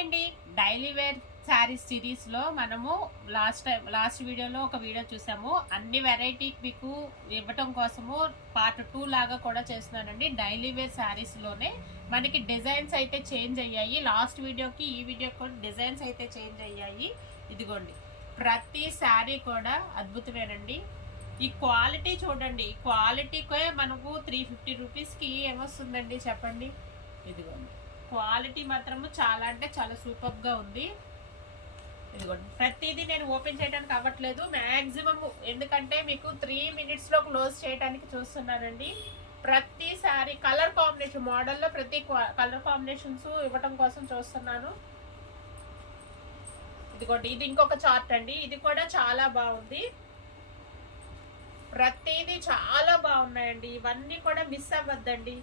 Hi అండి. Daily wear saris సిరీస్లో మనము లాస్ట్ వీడియోలో ఒక వీడియో చూసాము. అన్ని వెరైటీ మీకు ఇవ్వటం కోసము పార్ట్ 2 లాగా కూడా చేస్తున్నానండి. డైలీ వేర్ శారీస్లోనే మనకి డిజైన్స్ అయితే చేంజ్ అయ్యాయి. లాస్ట్ వీడియోకి ఈ వీడియోకి కూడా డిజైన్స్ అయితే చేంజ్ అయ్యాయి. ఇదిగోండి, ప్రతి శారీ కూడా అద్భుతమేనండి. ఈ క్వాలిటీ చూడండి, ఈ క్వాలిటీకే మనకు 350 రూపీస్కి ఏమొస్తుందండి చెప్పండి. ఇదిగోండి, క్వాలిటీ మాత్రము చాలా అంటే చాలా సూపర్గా ఉంది. ఇదిగోండి, ప్రతిదీ నేను ఓపెన్ చేయడానికి అవ్వట్లేదు మ్యాక్సిమం, ఎందుకంటే మీకు 3 minutesలో క్లోజ్ చేయడానికి చూస్తున్నానండి. ప్రతిసారి కలర్ కాంబినేషన్ మోడల్లో ప్రతి కలర్ కాంబినేషన్స్ ఇవ్వటం కోసం చూస్తున్నాను. ఇదిగోండి, ఇది ఇంకొక చార్ట్ అండి. ఇది కూడా చాలా బాగుంది. ప్రతిదీ చాలా బాగున్నాయండి. ఇవన్నీ కూడా మిస్ అవ్వద్దండి.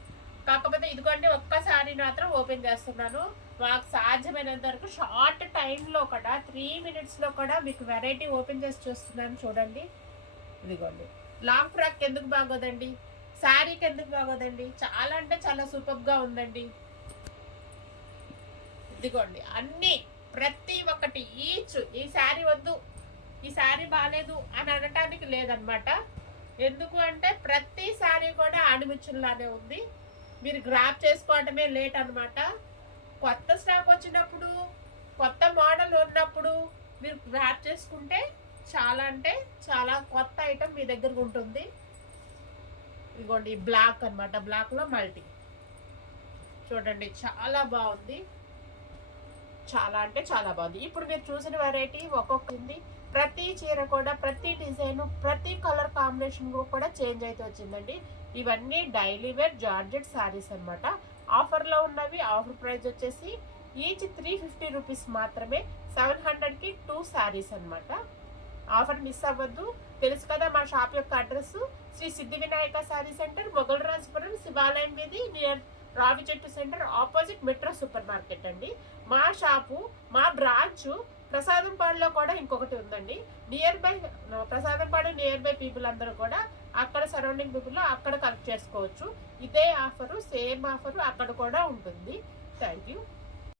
కాకపోతే ఇదిగోండి, ఒక్కసారి మాత్రం ఓపెన్ చేస్తున్నాను. మాకు సాధ్యమైనంత వరకు షార్ట్ టైంలో కూడా 3 minutesలో కూడా మీకు వెరైటీ ఓపెన్ చేసి చూస్తున్నాను. చూడండి, ఇదిగోండి, లాంగ్ ఫ్రాక్ ఎందుకు బాగోదండి, శారీకి ఎందుకు బాగోదండి, చాలా అంటే చాలా సూపర్గా ఉందండి. ఇదిగోండి, అన్నీ ప్రతి ఒక్కటి ఈచ్, ఈ శారీ వద్దు, ఈ శారీ బాగాలేదు అని అనటానికి లేదనమాట. ఎందుకు అంటే ప్రతి శారీ కూడా ఆణిముత్యంలానే ఉంది. మీరు గ్రాప్ చేసుకోవడమే లేట్ అనమాట. కొత్త స్టాక్ వచ్చినప్పుడు, కొత్త మోడల్ ఉన్నప్పుడు మీరు గ్రాప్ చేసుకుంటే చాలా అంటే చాలా కొత్త ఐటమ్ మీ దగ్గర ఉంటుంది. ఇదిగోండి, బ్లాక్ అనమాట, బ్లాక్లో మల్టీ చూడండి, చాలా బాగుంది. చాలా అంటే చాలా బాగుంది. ఇప్పుడు మీరు చూసిన వెరైటీ ఒక్కొక్కటి, ప్రతి చీర కూడా, ప్రతి డిజైన్, ప్రతి కలర్ కాంబినేషన్ కూడా చేంజ్ అయితే వచ్చిందండి. ఇవన్నీ డైలీ వేర్ జార్జెట్ శారీస్ అనమాట. ఆఫర్లో ఉన్నవి. ఆఫర్ ప్రైస్ వచ్చేసి ఈచ్ 350 రూపీస్ మాత్రమే. 700కి 2 శారీస్ అనమాట. ఆఫర్ మిస్ అవ్వద్దు. తెలుసు కదా మా షాప్ యొక్క అడ్రస్, శ్రీ సిద్ధి వినాయక శారీ సెంటర్, మొగల్రాజపురం, శివాలయం వీధి, నియర్ రావి చెట్టు centre, opposite metro super market అండి. మా షాపు, మా బ్రాంచ్ ప్రసాదంపాడులో కూడా ఇంకొకటి ఉందండి. Near by Prasadampadu near by people అందరూ కూడా అక్కడ సరౌండింగ్ పీపుల్ అక్కడ కలెక్ట్ చేసుకోవచ్చు. ఇదే ఆఫరు, సేమ్ ఆఫరు అక్కడ కూడా ఉంటుంది. Thank you.